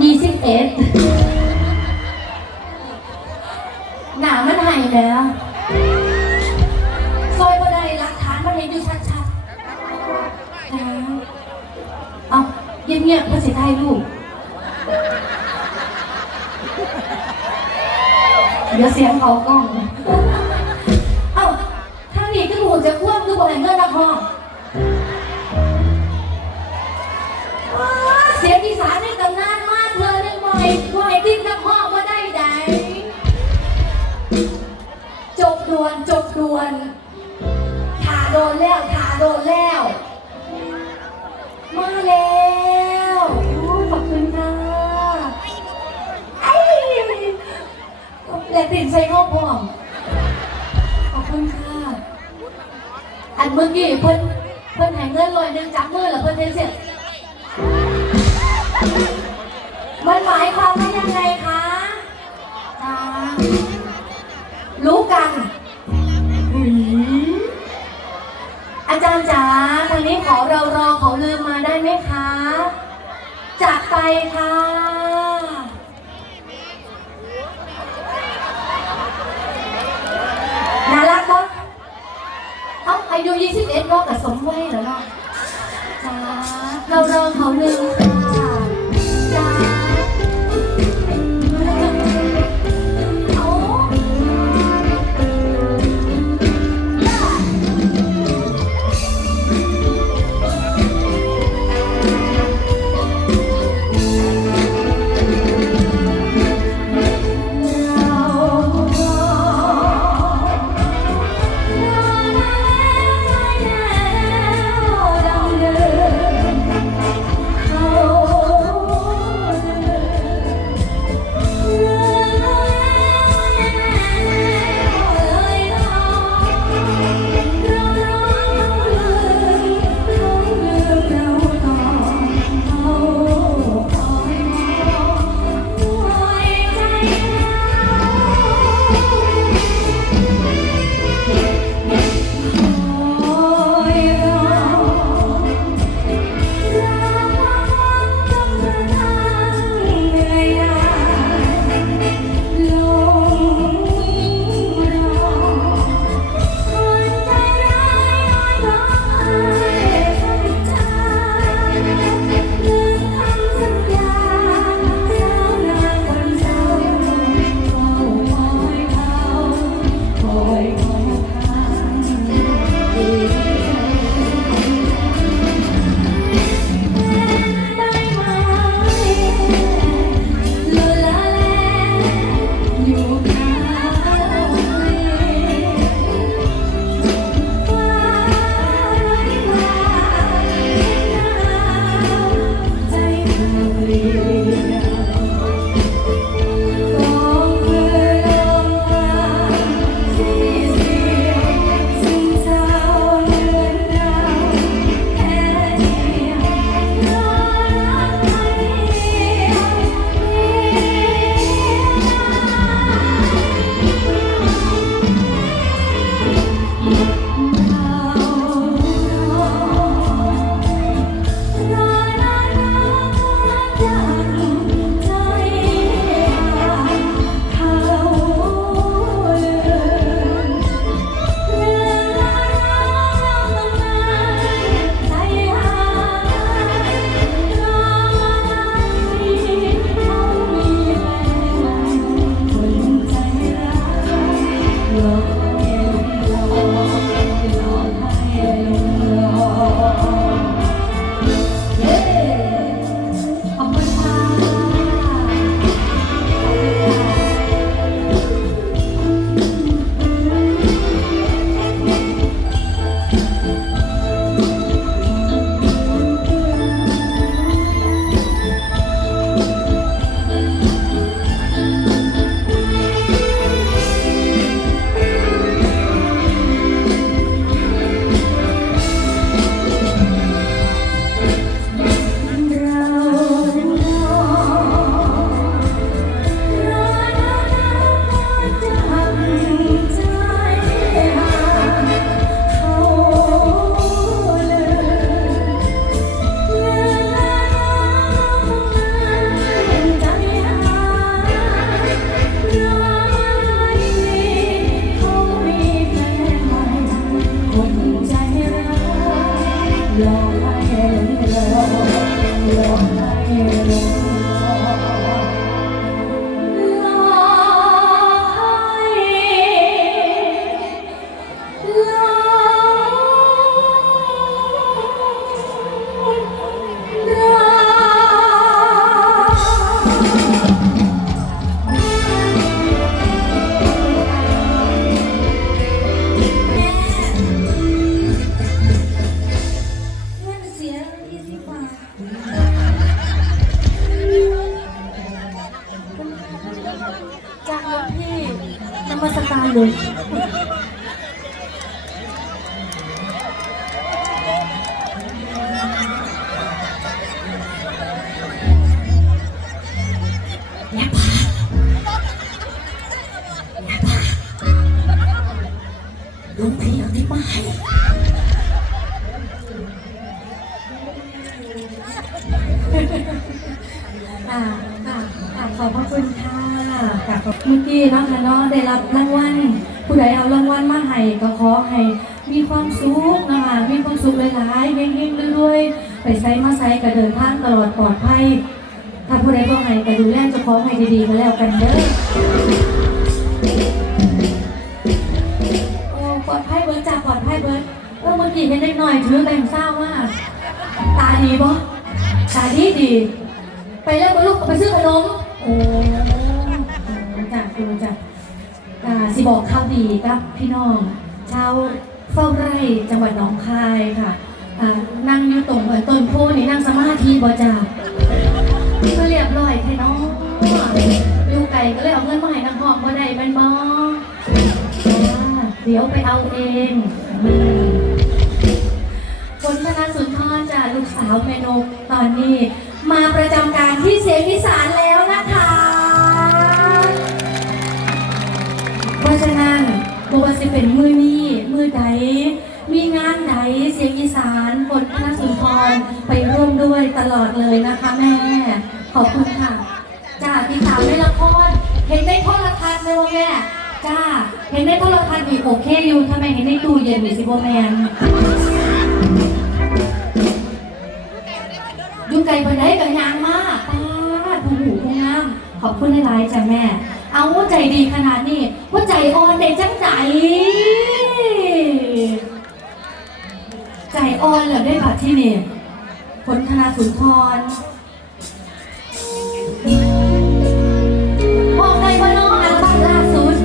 ยี่สิบเอ็ดหนามันหายแล้วซอยบ่ไดหลักฐานมันเห็นอยู่ชัดๆนะเอาเงียบๆเพื่อสิถ่ายรูปเดี๋ยวเสียงเขากล้อง เอาทางนี้ก็หูจะควบคือบ่ให้เงินนักห้องเสียงอีสานในต ใส่ข้าวพร้อมขอบคุณค่ะ อันเมื่อกี้เพิ่นเพิ่นให้เงินลอยหนึ่งจับมือแล้วเพิ่นเทเสร็จมันหมายความว่ายังไงคะอ่ารู้กันหืมอาจารย์จ๋าทางนี้ขอเรารอเขาลืมมาได้ไหมคะ จากไปค่ะ มาสการเลยลุงพี่เอาที่มาให้ เมื่อกี้นะคะเนาะได้รับรางวัลผู้ใดเอารางวัลมาให้ก็ขอให้มีความสุขนะคะมีความสุขหลายๆเฮงๆรวยๆไปไซมาไซก็เดินทางตลอดปลอดภัยถ้าผู้ใดบ่ให้ก็ดูแลเจ้าของให้ดีๆก็แล้วกันเด้อโอ้ปลอดภัยเบิร์ดจ้าปลอดภัยเบิร์ดเออเมื่อกี้เห็นเล็กน้อยถือแบ่งเศร้ามากตาดีบ่ตาดีดีไปแล้วบ่ลูกไปซื้อขนม สิบอกข่าวดีกับพี่น้องชาวเฝ้าไร่จังหวัดหนองคายค่ะอ่านั่งอยู่ตรงต้นโพนี่นั่งสมาธิบ่จ้าก็เรียบร้อยแท้น้องอยู่ไก่ก็เลยเอาเงินมาให้นางหอกบ่ได้แม่นบ่จ้าเดี๋ยวไปเอาเองอืมฝนธนาสุนทรจาลูกสาวเมนกตอนนี้ มาประจำการที่เสียงอีสานแล้วนะ สิเป็นมือนี้มือใด มีงานใดเสียงอีสานฝนธนาสุนทรไปร่วมด้วยตลอดเลยนะคะแม่ ขอบคุณค่ะจ้าติดตามในละครเห็นในโทรทัศน์ไหมวะแม่จ้าเห็นในโทรทัศน์อีกโอเคอยู่ทำไมเห็นในตู้เย็นหรือสิบแมนอยู่ไกลไปได้กับยางมากป้าผู้หูผู้งามขอบคุณหลายๆจ้ะแม่ เอาใจดีขนาดนี้ว่าใจอ่อน จังใจใจอ่อนเหรอได้บัตรที่นี่ผลธนาสุนทร